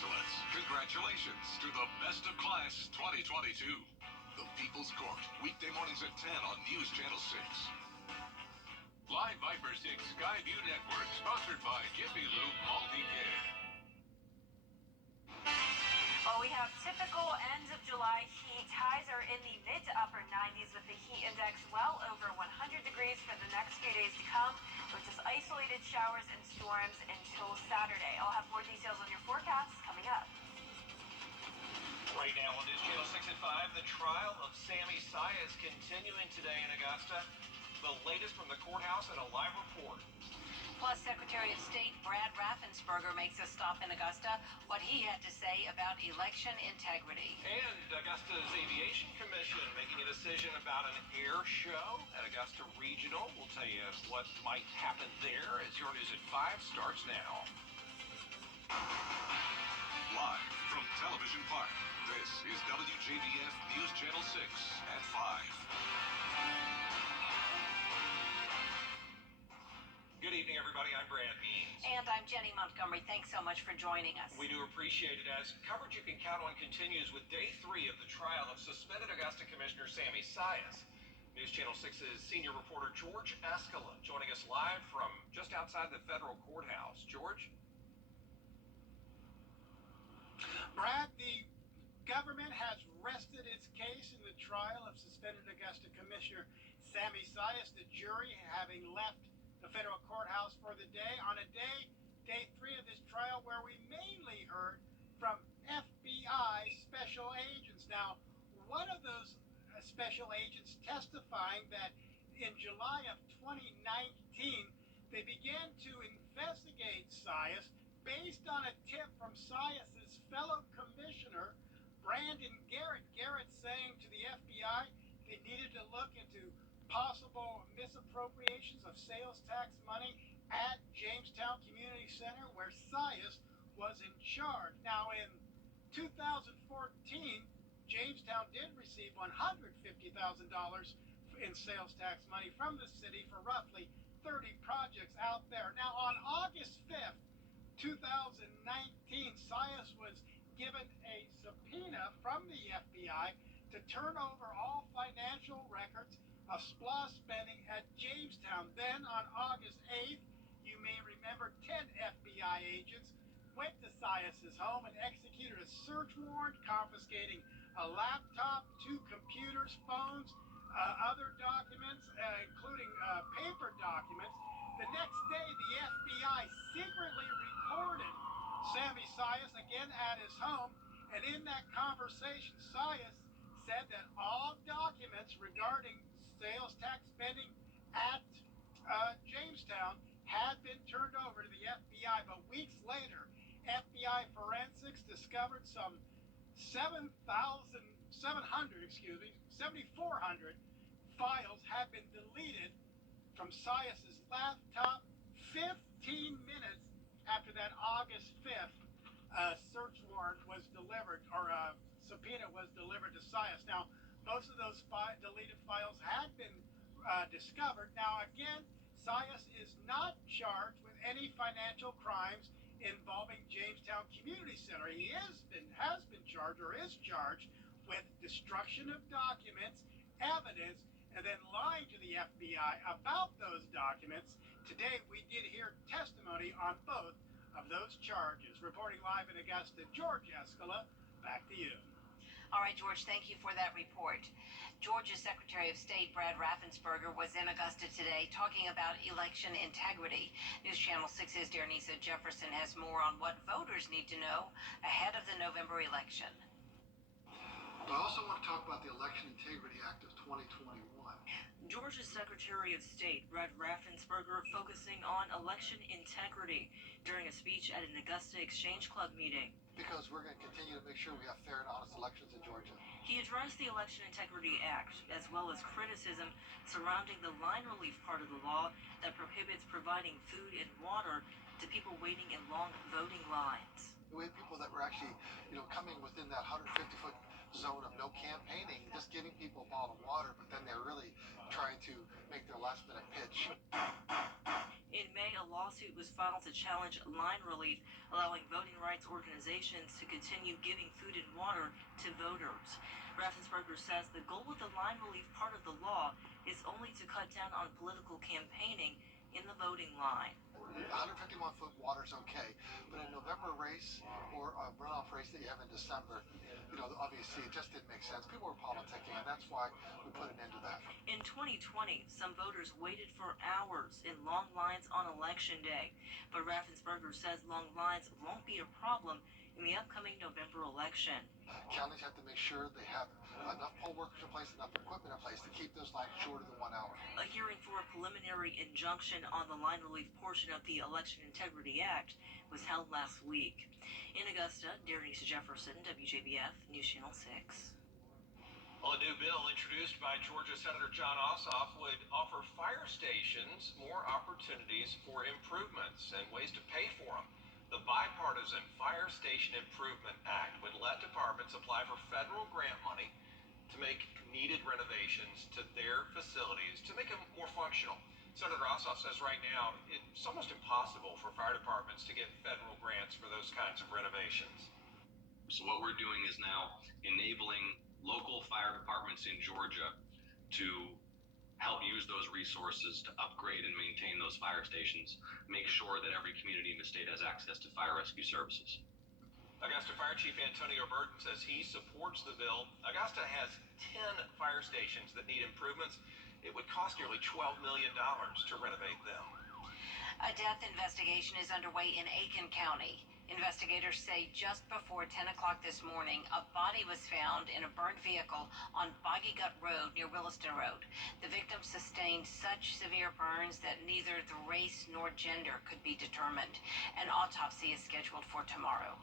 excellence. Congratulations to the Best of Class 2022. The People's Court, weekday mornings at 10 on News Channel 6. Live Viper 6 Skyview Network, sponsored by Jiffy Lube Multi-Care. Well, we have typical end of July heat. Highs are in the mid to upper 90s with the heat index well over 100 degrees for the next few days to come, with just isolated showers and storms until Saturday. I'll have more details on your forecast coming up. Right now on News Channel 6 at 5, the trial of Sammy Sias continuing today in Augusta. The latest from the courthouse and a live report. Plus, Secretary of State Brad Raffensperger makes a stop in Augusta. What he had to say about election integrity. And Augusta's Aviation Commission making a decision about an air show at Augusta Regional. We'll tell you what might happen there as your news at 5 starts now. Live from Television Park, this is Wjbf News Channel 6 at 5. Good evening, everybody. I'm Brad Means. And I'm Jenny Montgomery. Thanks so much for joining us. We do appreciate it, as coverage you can count on continues with day 3 of the trial of suspended Augusta Commissioner Sammy Sias. News Channel 6's senior reporter George Escala joining us live from just outside the federal courthouse. George? Brad, the government has rested its case in the trial of suspended Augusta Commissioner Sammy Sias, the jury having left the federal courthouse for the day, on a day 3 of this trial, where we mainly heard from FBI special agents. Now, one of those special agents testifying that in July of 2019, they began to investigate Sias based on a tip from Sias's fellow commissioner, Brandon Garrett. Garrett saying to the FBI they needed to look into possible misappropriations of sales tax money at Jamestown Community Center, where Sias was in charge. Now, in 2014, Jamestown did receive $150,000 in sales tax money from the city for roughly 30 projects out there. Now, on August 5th, 2019, Sias was given a subpoena from the FBI to turn over all financial records of SPLOST spending at Jamestown. Then on August 8th, you may remember 10 FBI agents went to Sias's home and executed a search warrant confiscating a laptop, 2 computers, phones, other documents, including paper documents. The next day, the FBI secretly recorded Sammy Sias again at his home, and in that conversation, Sias said that all documents regarding sales tax spending at Jamestown had been turned over to the FBI. But weeks later, FBI forensics discovered some 7,400 files had been deleted from Sias's laptop 15 minutes after that August 5th search warrant was delivered, or subpoena was delivered to Sias. Now, most of those deleted files had been discovered. Now, again, Sias is not charged with any financial crimes involving Jamestown Community Center. He has been charged, or is charged, with destruction of documents, evidence, and then lying to the FBI about those documents. Today, we did hear testimony on both of those charges. Reporting live in Augusta, George Escala, back to you. All right, George, thank you for that report. Georgia's Secretary of State Brad Raffensperger was in Augusta today talking about election integrity. News Channel 6's Darnisa Jefferson has more on what voters need to know ahead of the November election. I also want to talk about the Election Integrity Act of 2021. Georgia's Secretary of State Brad Raffensperger focusing on election integrity during a speech at an Augusta Exchange Club meeting. Because we're going to continue to make sure we have fair and honest elections in Georgia. He addressed the Election Integrity Act, as well as criticism surrounding the line relief part of the law that prohibits providing food and water to people waiting in long voting lines. We had people that were actually, coming within that 150-foot zone of no campaigning, just giving people a bottle of water, but then they're really trying to make their last-minute pitch. In May, a lawsuit was filed to challenge line relief, allowing voting rights organizations to continue giving food and water to voters. Raffensperger says the goal with the line relief part of the law is only to cut down on political campaigning in the voting line. 151-foot water's okay, but a November race or a runoff race that you have in December, obviously it just didn't make sense. People were politicking, and that's why we put an end to that. In 2020, some voters waited for hours in long lines on Election Day, but Raffensperger says long lines won't be a problem in the upcoming November election. Counties have to make sure they have enough poll workers in place, enough equipment in place to keep those lines shorter than 1 hour. A hearing for a preliminary injunction on the line relief portion of the Election Integrity Act was held last week. In Augusta, Denise Jefferson, WJBF News Channel 6. Well, a new bill introduced by Georgia Senator John Ossoff would offer fire stations more opportunities for improvements and ways to pay for them. The bipartisan Fire Station Improvement Act would let departments apply for federal grant money to make needed renovations to their facilities to make them more functional. Senator Ossoff says right now it's almost impossible for fire departments to get federal grants for those kinds of renovations. So what we're doing is now enabling local fire departments in Georgia to help use those resources to upgrade and maintain those fire stations, make sure that every community in the state has access to fire rescue services. Augusta Fire Chief Antonio Burton says he supports the bill. Augusta has 10 fire stations that need improvements. It would cost nearly $12 million to renovate them. A death investigation is underway in Aiken County. Investigators say just before 10 o'clock this morning, a body was found in a burned vehicle on Boggy Gut Road near Williston Road. The victim sustained such severe burns that neither the race nor gender could be determined. An autopsy is scheduled for tomorrow.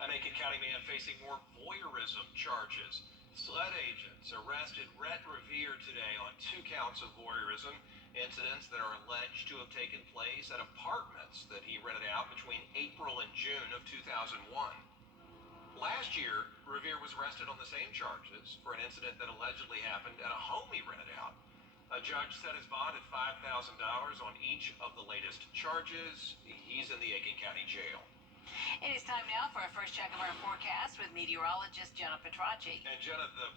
An Aiken County man facing more voyeurism charges. SLED agents arrested Rhett Revere today on 2 counts of voyeurism, incidents that are alleged to have taken place at apartments that he rented out between April and June of 2001. Last year, Revere was arrested on the same charges for an incident that allegedly happened at a home he rented out. A judge set his bond at $5,000 on each of the latest charges. He's in the Aiken County Jail. It is time now for a first check of our forecast with meteorologist Jenna Petracci. And Jenna, the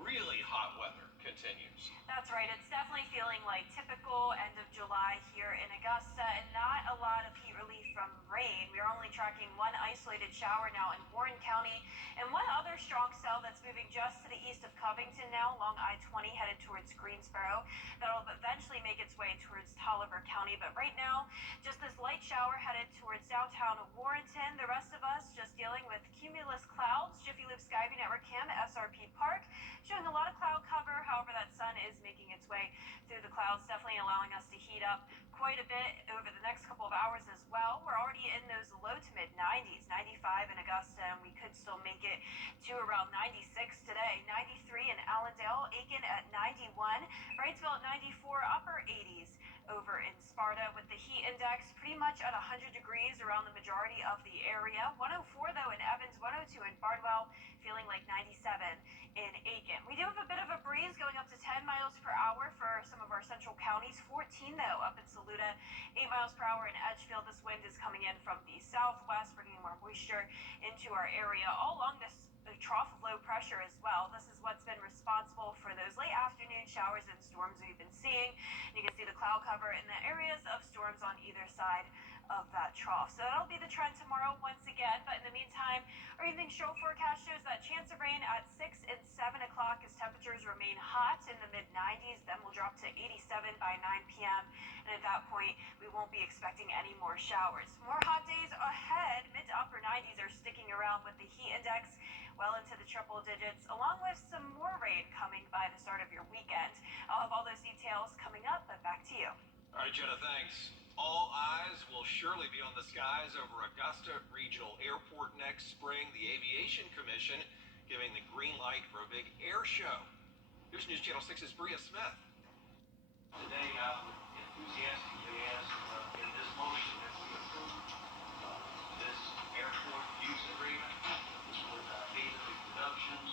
really hot weather continues. That's right. It's definitely feeling like typical end of July here in Augusta, and not a lot of heat relief from rain. We're only tracking one isolated shower now in Warren County, and one other strong cell that's moving just to the east of Covington now along I-20 headed towards Greensboro. That'll eventually make its way towards Tolliver County, but right now, just this light shower headed towards downtown Warrenton. The rest of us just dealing with cumulus clouds. Jiffy Lube Skyview Network Cam at SRP Park showing a lot of cloud cover. However, that sun is making its way through the clouds, definitely allowing us to heat up quite a bit over the next couple of hours as well. We're already in those low to mid 90s, 95 in Augusta, and we could still make it to around 96 today. 93 in Allendale, Aiken at 91, Wrightsville at 94, upper 80s over in Sparta with the heat index pretty much at 100 degrees around the majority of the area. 104 though in Evans, 102 in Barnwell, feeling like 97 in Aiken. We do have a bit of a breeze going up to 10 miles per hour for some of our central counties. 14 though up in Saluda, 8 miles per hour in Edgefield. This wind is coming in from the southwest, bringing more moisture into our area all along this trough of low pressure as well. This is what's been responsible for those late afternoon showers and storms we've been seeing. You can see the cloud cover in the areas of storms on either side of that trough. So that'll be the trend tomorrow once again. But in the meantime, our evening show forecast shows that chance of rain at 6 and 7 o'clock as temperatures remain hot in the mid 90s. Then we'll drop to 87 by 9 p.m. And at that point, we won't be expecting any more showers. More hot days ahead. Mid to upper 90s are sticking around with the heat index well into the triple digits, along with some more rain coming by the start of your weekend. I'll have all those details coming up, but back to you. All right, Jenna, thanks. All eyes will surely be on the skies over Augusta Regional Airport next spring. The Aviation Commission giving the green light for a big air show. Here's News Channel 6's Bria Smith. Today, I would enthusiastically ask in this motion that we approve this airport use agreement with Hazelby Productions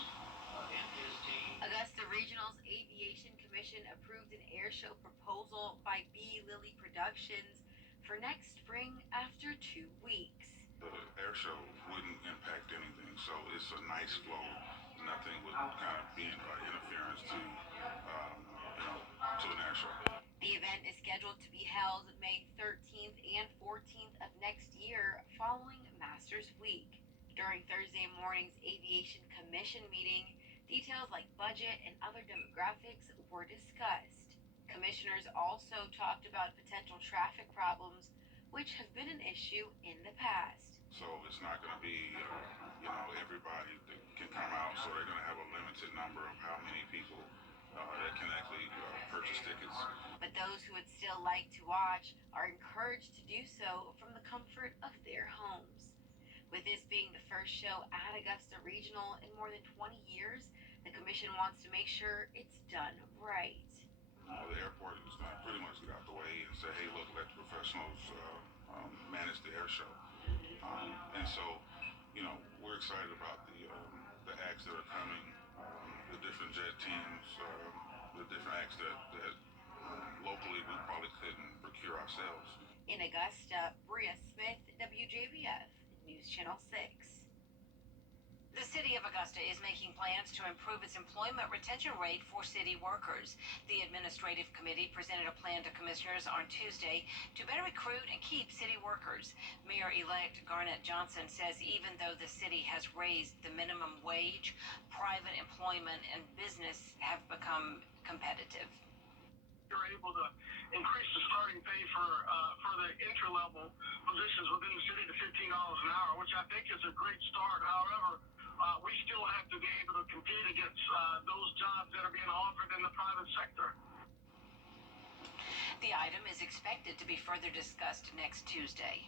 and his team. Augusta Regional's Aviation Commission approved an air show proposal by B. Lilly Productions. air show wouldn't impact anything. So it's a nice flow. Nothing would kind of be interference to, to an air show. The event is scheduled to be held May 13th and 14th of next year following Masters Week. During Thursday morning's Aviation Commission meeting, details like budget and other demographics were discussed. Commissioners also talked about potential traffic problems, which have been an issue in the past. So it's not going to be, everybody that can come out. So they're going to have a limited number of how many people that can actually purchase tickets. But those who would still like to watch are encouraged to do so from the comfort of their homes. With this being the first show at Augusta Regional in more than 20 years, the commission wants to make sure it's done right. The airport is going to pretty much get out the way and say, hey, look, let the professionals manage the air show. And so, we're excited about the acts that are coming, the different jet teams, the different acts that locally we probably couldn't procure ourselves. In Augusta, Bria Smith, WJBF, News Channel 6. The city of Augusta is making plans to improve its employment retention rate for city workers. The administrative committee presented a plan to commissioners on Tuesday to better recruit and keep city workers. Mayor-elect Garnett Johnson says even though the city has raised the minimum wage, private employment and business have become competitive. You're able to increase the starting pay for the entry-level positions within the city to $15 an hour, which I think is a great start. However, we still have to be able to compete against those jobs that are being offered in the private sector. The item is expected to be further discussed next Tuesday.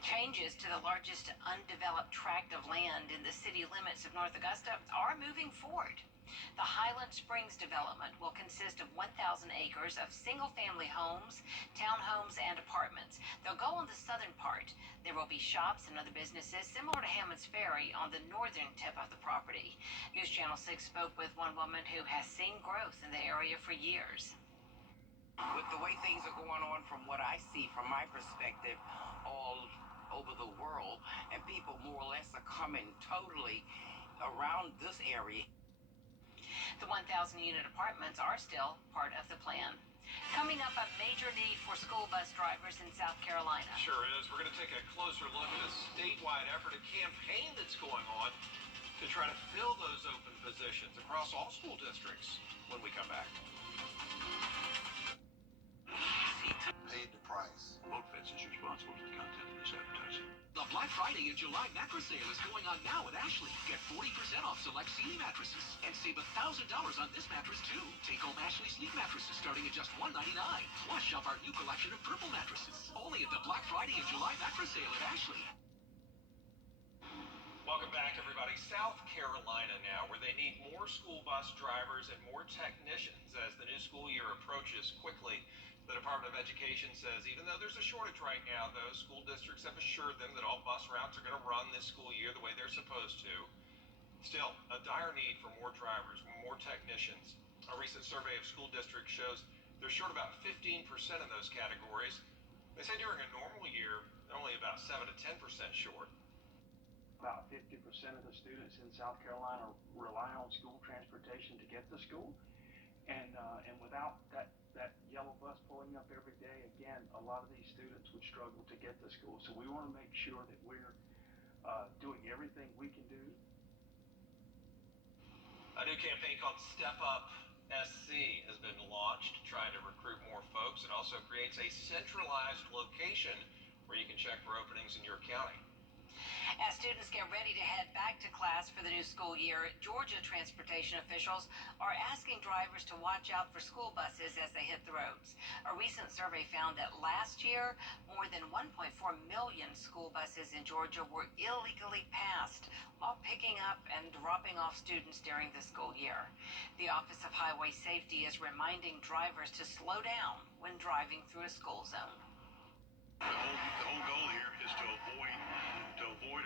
Changes to the largest undeveloped tract of land in the city limits of North Augusta are moving forward. The Highland Springs development will consist of 1,000 acres of single-family homes, townhomes, and apartments. They'll go on the southern part. There will be shops and other businesses similar to Hammond's Ferry on the northern tip of the property. News Channel 6 spoke with one woman who has seen growth in the area for years. With the way things are going on, from what I see from my perspective, all over the world, and people more or less are coming totally around this area. The 1,000-unit apartments are still part of the plan. Coming up, a major need for school bus drivers in South Carolina. Sure is. We're going to take a closer look at a statewide effort, a campaign that's going on to try to fill those open positions across all school districts when we come back. Paid the price. Boatfence is responsible for the content of this advertising. The Black Friday and July mattress sale is going on now at Ashley. Get 40% off select Sealy mattresses and save $1,000 on this mattress too. Take home Ashley sleep mattresses starting at just $199. Plus shop our new collection of purple mattresses. Only at the Black Friday and July mattress sale at Ashley. Welcome back, everybody. South Carolina now, where they need more school bus drivers and more technicians as the new school year approaches quickly. The Department of Education says even though there's a shortage right now, though, school districts have assured them that all bus routes are going to run this school year the way they're supposed to. Still, a dire need for more drivers, more technicians. A recent survey of school districts shows they're short about 15% in those categories. They say during a normal year, they're only about 7 to 10% short. About 50% of the students in South Carolina rely on school transportation to get to school. And without that yellow bus pulling up every day, again, a lot of these students would struggle to get to school. So we want to make sure that we're doing everything we can do. A new campaign called Step Up SC has been launched, trying to recruit more folks. It also creates a centralized location where you can check for openings in your county. As students get ready to head back to class for the new school year, Georgia transportation officials are asking drivers to watch out for school buses as they hit the roads. A recent survey found that last year, more than 1.4 million school buses in Georgia were illegally passed while picking up and dropping off students during the school year. The Office of Highway Safety is reminding drivers to slow down when driving through a school zone. The whole goal here is to avoid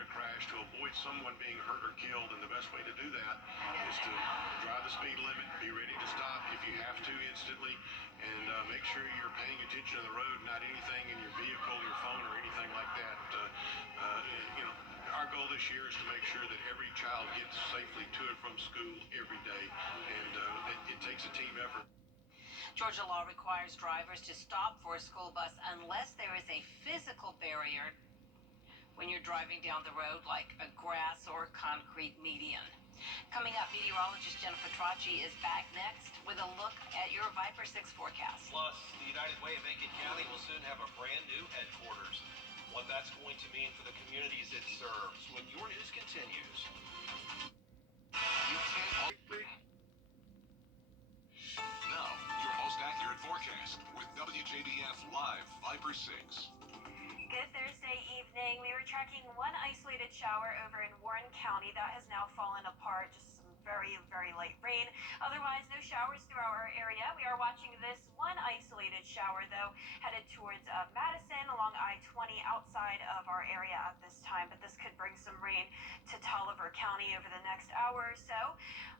a crash, to avoid someone being hurt or killed, and the best way to do that is to drive the speed limit, be ready to stop if you have to instantly, and make sure you're paying attention to the road, not anything in your vehicle, your phone, or anything like that this year is to make sure that every child gets safely to and from school every day, and it takes a team effort. Georgia law requires drivers to stop for a school bus unless there is a physical barrier when you're driving down the road, like a grass or concrete median. Coming up, meteorologist Jennifer Tracci is back next with a look at your Viper 6 forecast. Plus, the United Way of Aiken County will soon have a brand new headquarters. What that's going to mean for the communities it serves when your news continues. Now, your most accurate forecast with WJBF Live Viper 6. Good Thursday evening. We were tracking one isolated shower over in Warren County. That has now fallen apart. Just some very, very light rain. Otherwise, no showers throughout our area. We are watching this one isolated shower, though, headed towards Madison along I-20 outside of our area at this time. But this could bring some rain to Tolliver County over the next hour or so.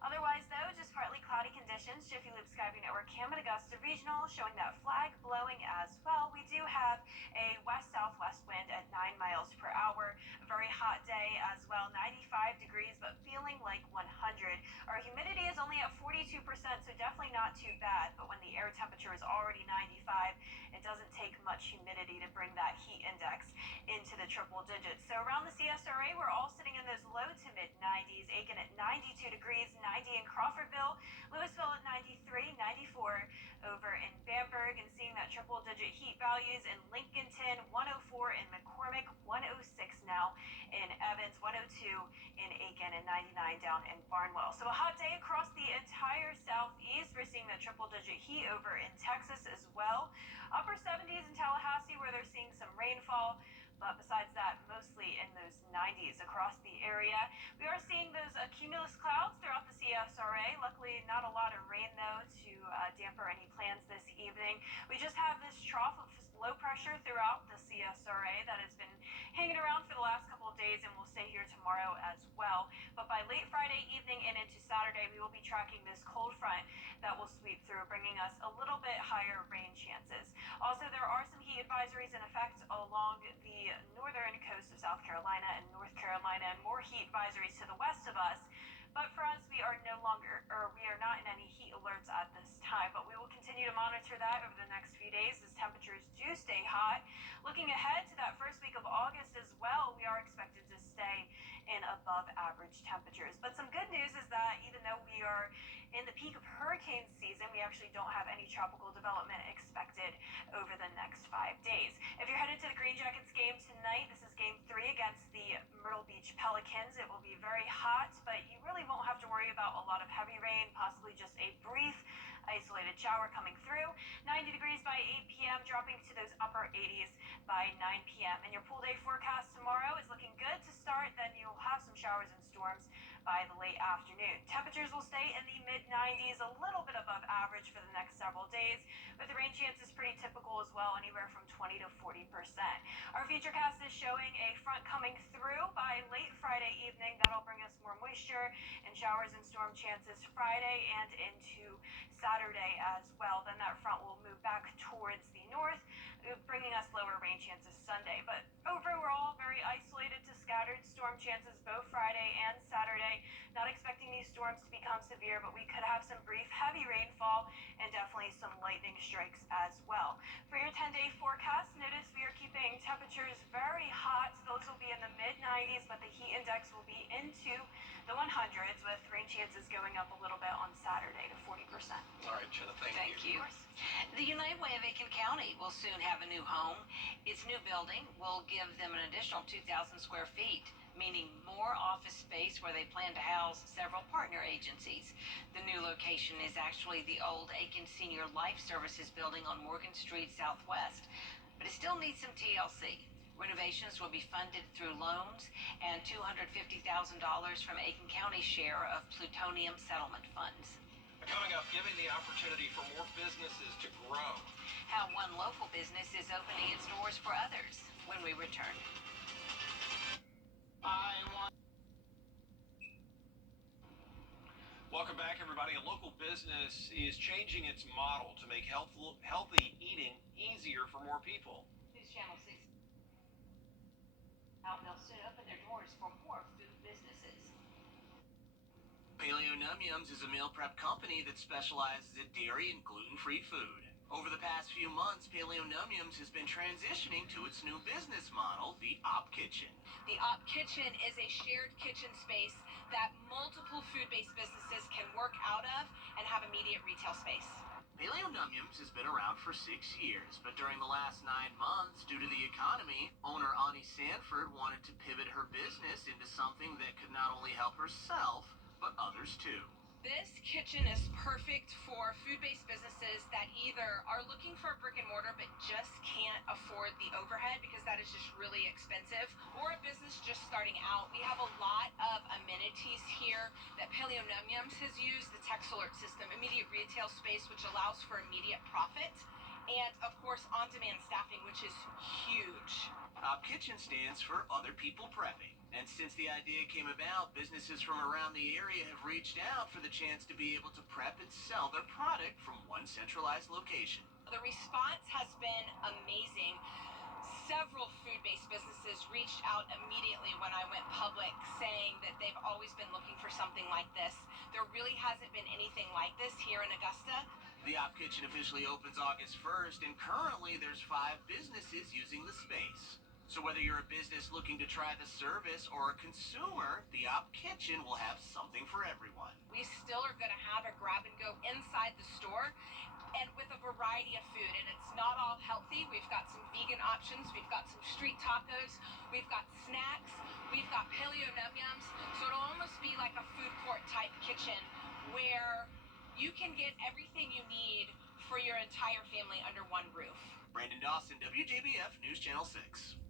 Otherwise, though, just partly cloudy conditions. Jiffy Lube Skyview Network Cam and Augusta Regional showing that flag blowing as well. We do have a west-southwest wind at 9 miles per hour. A very hot day as well, 95 degrees, but feeling like 100. Our humidity is only at 42%, so definitely not too bad. But when the air temperature is already 95, it doesn't take much humidity to bring that heat index into the triple digits. So around the CSRA, we're all sitting in those low to mid 90s. Aiken at 92 degrees, 90 in Crawfordville, Louisville at 93, 94 over in Bamberg, and seeing that triple digit heat values in Lincolnton, 104 in McCormick, 106 now in Evans, 102 in Aiken, and 99 down in Barnwell. So a hot day across the entire southeast. We're seeing that triple digit heat over in Texas as well. Upper 70s in Tallahassee, where they're seeing some rainfall. But besides that, mostly in those 90s across the area. We are seeing those cumulus clouds throughout the CSRA. Luckily, not a lot of rain, though, to damper any plans this evening. We just have this trough of low pressure throughout the CSRA that has been hanging around for the last couple of days and will stay here tomorrow as well. But by late Friday evening and into Saturday, we will be tracking this cold front that will sweep through, bringing us a little bit higher rain chances. Also, there are some heat advisories in effect along the northern coast of South Carolina and North Carolina, and more heat advisories to the west of us. But for us, we are not in any heat alerts at this time, but we will continue to monitor that over the next few days as temperatures do stay hot. Looking ahead to that first week of August as well, we are expected to stay in above average temperatures. But some good news is that even though we are in the peak of hurricane season, we actually don't have any tropical development expected over the next 5 days. If you're headed to the Green Jackets game tonight, this is game 3 against the Myrtle Beach Pelicans. It will be very hot, but you really won't have to worry about a lot of heavy rain, possibly just a brief isolated shower coming through. 90 degrees by 8 p.m., dropping to those upper 80s by 9 p.m. And your pool day forecast tomorrow is looking good to start. Then you'll have some showers and storms by the late afternoon. Temperatures will stay in the mid-90s, a little bit above average for the next several days, with the rain chances pretty typical as well, anywhere from 20 to 40%. Our futurecast is showing a front coming through by late Friday evening. That'll bring us more moisture and showers and storm chances Friday and into Saturday as well. Then that front will move back towards the north, bringing us lower rain chances Sunday. But overall, very isolated to scattered storm chances both Friday and Saturday. Not expecting these storms to become severe, but we could have some brief heavy rainfall and definitely some lightning strikes as well. For your 10-day forecast, notice we are keeping temperatures very hot. Those will be in the mid-90s, but the heat index will be into the 100s, with rain chances going up a little bit on Saturday to 40%. All right, Jenna, thank you. The United Way of Aiken County will soon have a new home. Its new building will give them an additional 2,000 square feet, meaning more office space where they plan to house several partner agencies. The new location is actually the old Aiken Senior Life Services building on Morgan Street Southwest, but it still needs some TLC. Renovations will be funded through loans and $250,000 from Aiken County's share of plutonium settlement funds. Coming up, giving the opportunity for more businesses to grow. How one local business is opening its doors for others when we return. Welcome back, everybody. A local business is changing its model to make healthy eating easier for more people. News Channel 6 out will soon open their doors for more food businesses. Paleo Num Yums is a meal prep company that specializes in dairy and gluten-free food. Over the past few months, Paleo Num Yums has been transitioning to its new business model, the Op Kitchen. The Op Kitchen is a shared kitchen space that multiple food-based businesses can work out of and have immediate retail space. Paleo Num Yums has been around for 6 years, but during the last 9 months, due to the economy, owner Ani Sanford wanted to pivot her business into something that could not only help herself, but others too. This kitchen is perfect for food-based businesses that either are looking for a brick and mortar but just can't afford the overhead because that is just really expensive, or a business just starting out. We have a lot of amenities here that Paleo Num Yums has used, the text alert system, immediate retail space, which allows for immediate profit, and of course on-demand staffing, which is huge. Op Kitchen stands for Other People Prepping. And since the idea came about, businesses from around the area have reached out for the chance to be able to prep and sell their product from one centralized location. The response has been amazing. Several food-based businesses reached out immediately when I went public saying that they've always been looking for something like this. There really hasn't been anything like this here in Augusta. The Op Kitchen officially opens August 1st, and currently there's 5 businesses using the space. So whether you're a business looking to try the service or a consumer, the Op Kitchen will have something for everyone. We still are going to have a grab and go inside the store and with a variety of food, and it's not all healthy. We've got some vegan options, we've got some street tacos, we've got snacks, we've got Paleo Num Yums, so it'll almost be like a food court type kitchen where you can get everything you need for your entire family under one roof. Brandon Dawson, WJBF News Channel 6.